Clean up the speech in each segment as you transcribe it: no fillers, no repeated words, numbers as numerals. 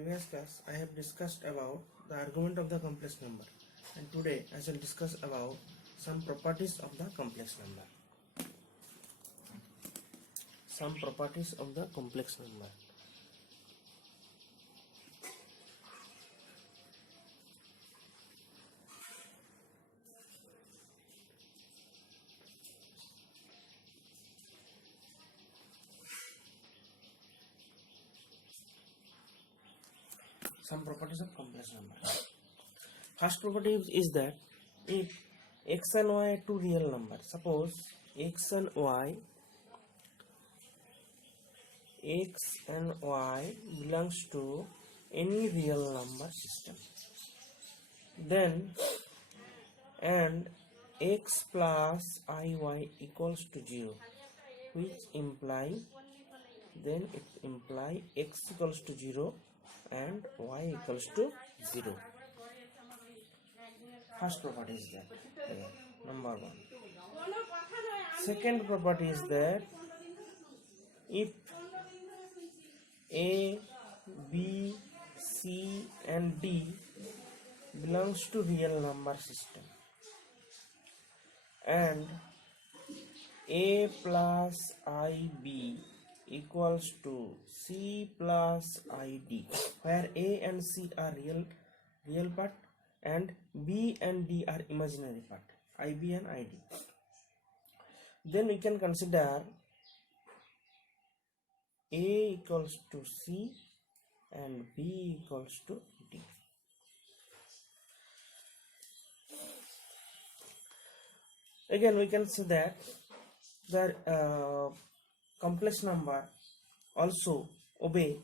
previous class, I have discussed about the argument of the complex number, and today I shall discuss about some properties of the complex number. Some properties of the complex number. Some properties of complex number. First property is that if x and y are two real numbers, suppose x and y belongs to any real number system, then and x plus iy equals to 0, which imply x equals to 0 and y equals to 0. First property is that number one. Second property is that if a, b, c and d belongs to real number system and a plus ib equals to c plus id, where a and c are real part and b and d are imaginary part, ib and id, then we can consider a equals to c and b equals to d. Again, we can say that the complex number also obey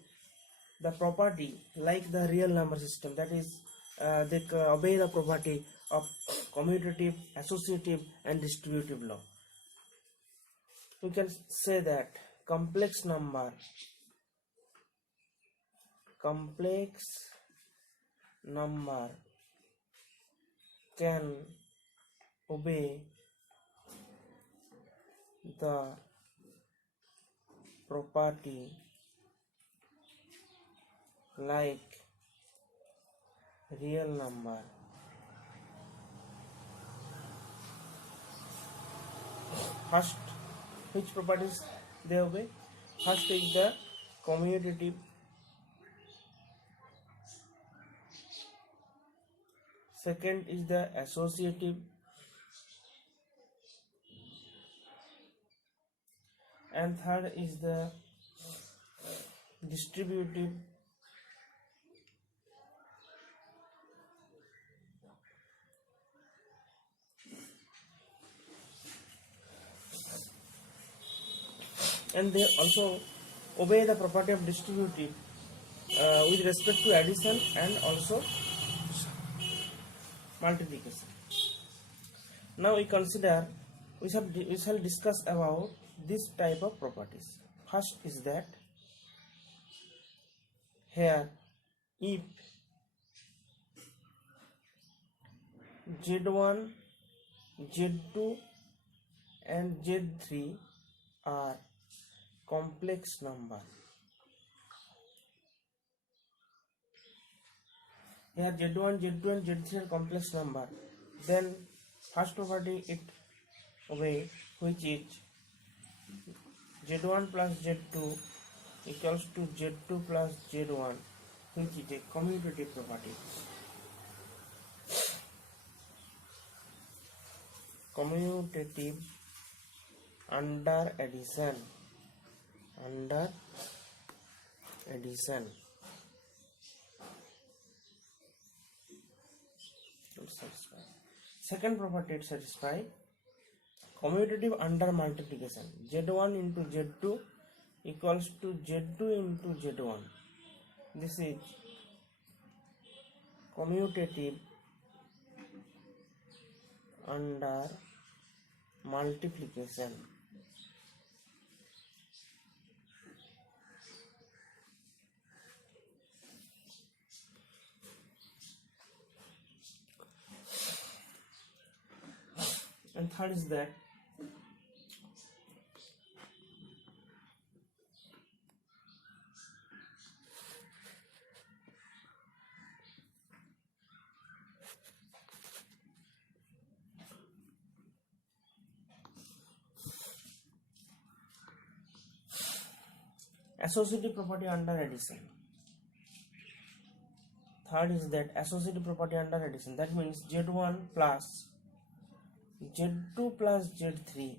the property like the real number system, that is they obey the property of commutative, associative and distributive law. We can say that complex number can obey the property like real number. First, which properties they obey? First is the commutative, second is the associative, and third is the distributive, and they also obey the property of distributive with respect to addition and also multiplication. Now we shall discuss about this type of properties. First is that here if z1, z2 and z3 are complex number, here z1, z2 and z3 are complex number, then first property it obey, which is z1 plus z2 equals to z2 plus z1, which is a commutative property. Commutative under addition. Second property it satisfies commutative under multiplication. z1 into z2 equals to z2 into z1. This is commutative under multiplication. And third is that associative property under addition. Third is that associative property under addition. That means Z1 plus Z2 plus Z3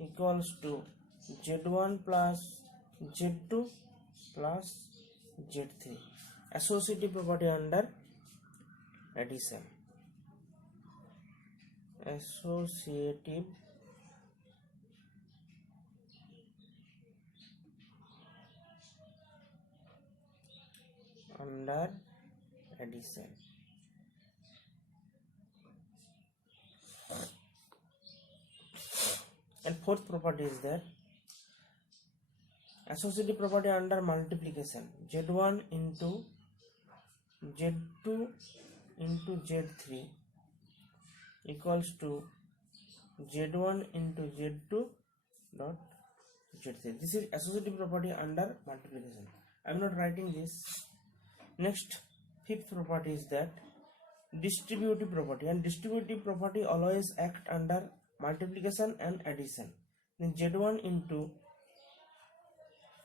equals to Z1 plus Z2 plus Z3. Associative property under addition. Associative under addition. And fourth property is that associative property under multiplication. Z1 into Z2 into Z3 equals to Z1 into Z2 dot Z3. This is associative property under multiplication. I am not writing this. Next, fifth property is that distributive property, and distributive property always act under multiplication and addition. Then Z1 into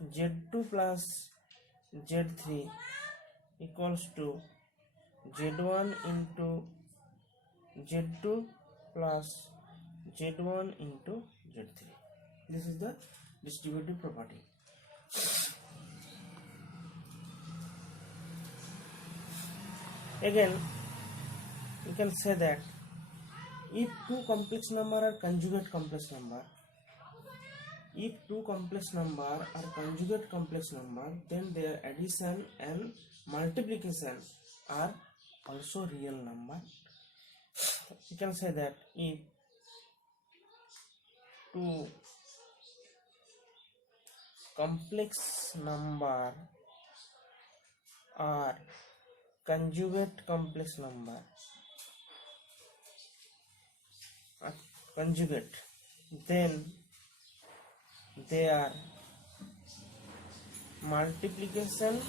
Z2 plus Z3 equals to Z1 into Z2 plus Z1 into Z3. This is the distributive property. Again, you can say that if two complex number are conjugate complex number, then their addition and multiplication are also real number. You can say that if two complex number are conjugate complex number, then their multiplication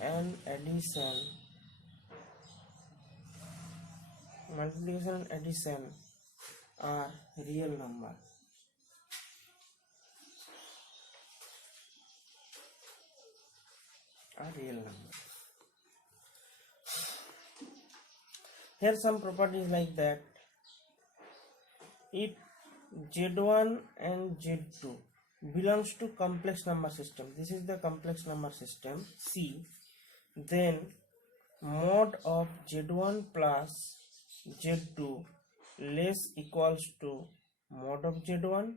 and addition are real number. Here some properties like that. If Z1 and Z2 belongs to complex number system, this is the complex number system C, then mod of Z1 plus Z2 less equals to mod of Z1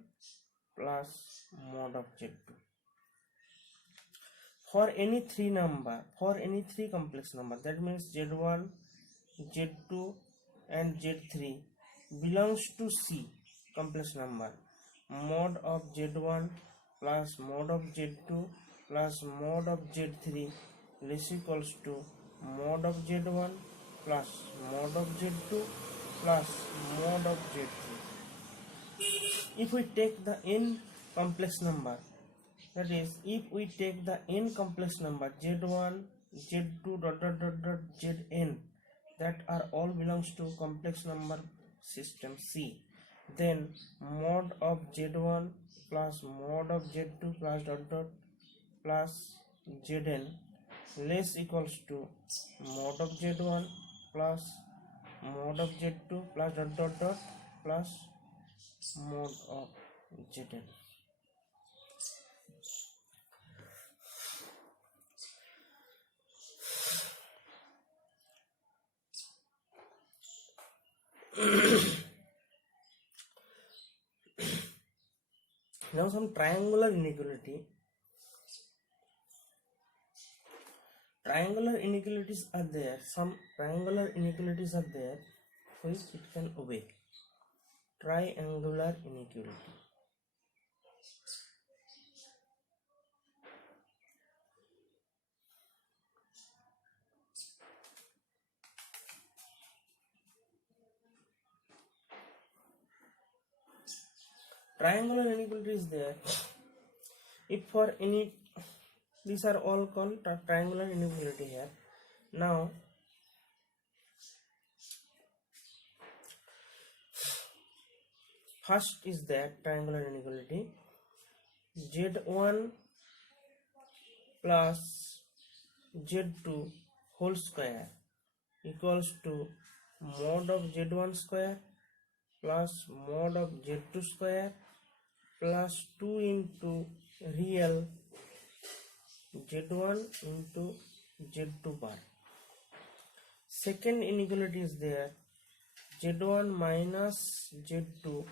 plus mod of Z2. For any three complex number, that means Z1, Z2 and Z3 belongs to C complex number, mod of Z1 plus mod of Z2 plus mod of Z3 less equals to mod of Z1 plus mod of Z2 plus mod of Z3. If we take the n complex number, that is, if we take the n complex number Z1, Z2 dot Zn, that are all belongs to complex number system C, then mod of Z1 plus mod of Z2 plus plus Zn less equals to mod of Z1 plus mod of Z2 plus plus mod of Zn. Now some triangular inequality. Some triangular inequalities are there which it can obey. Triangular inequality. Triangular inequality is there if for any, these are all called triangular inequality here. Now First is that triangular inequality z1 plus z2 whole square equals to mod of z1 square plus mod of z2 square plus 2 into real z1 into z2 bar. Second inequality is there, z1 minus z2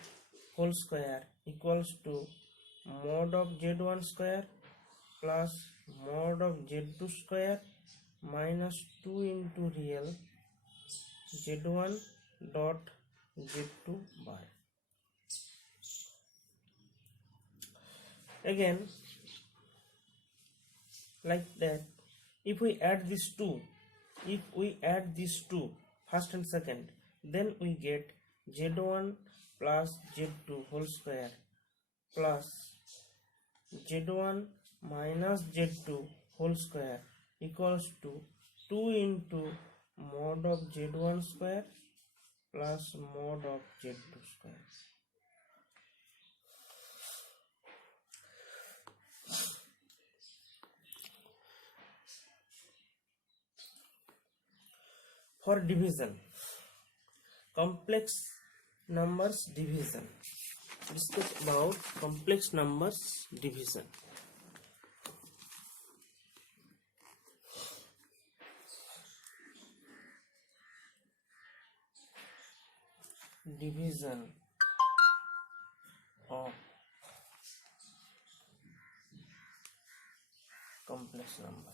whole square equals to mod of z1 square plus mod of z2 square minus 2 into real z1 dot z2 bar. Again, like that, if we add these two, first and second, then we get z1 plus z2 whole square plus z1 minus z2 whole square equals to 2 into mod of z1 square plus mod of z2 square. For division, complex numbers division. Discuss about complex numbers division. Division of complex numbers.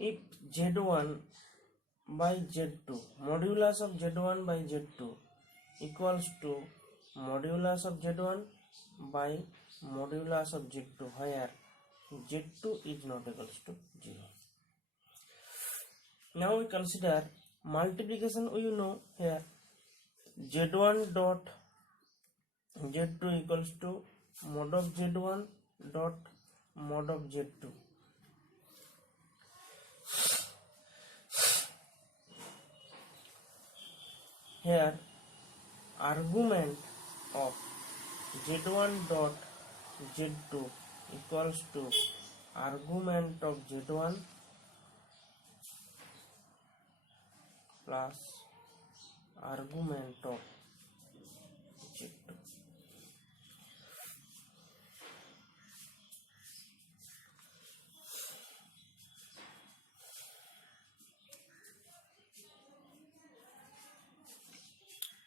If z1 by z2, modulus of z1 by z2 equals to modulus of z1 by modulus of z2, where z2 is not equals to 0. Now we consider multiplication. We know here z1 dot z2 equals to mod of z1 dot mod of z2. Here argument of z1 dot z2 equals to argument of z1 plus argument of z2.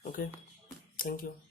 Okay, thank you.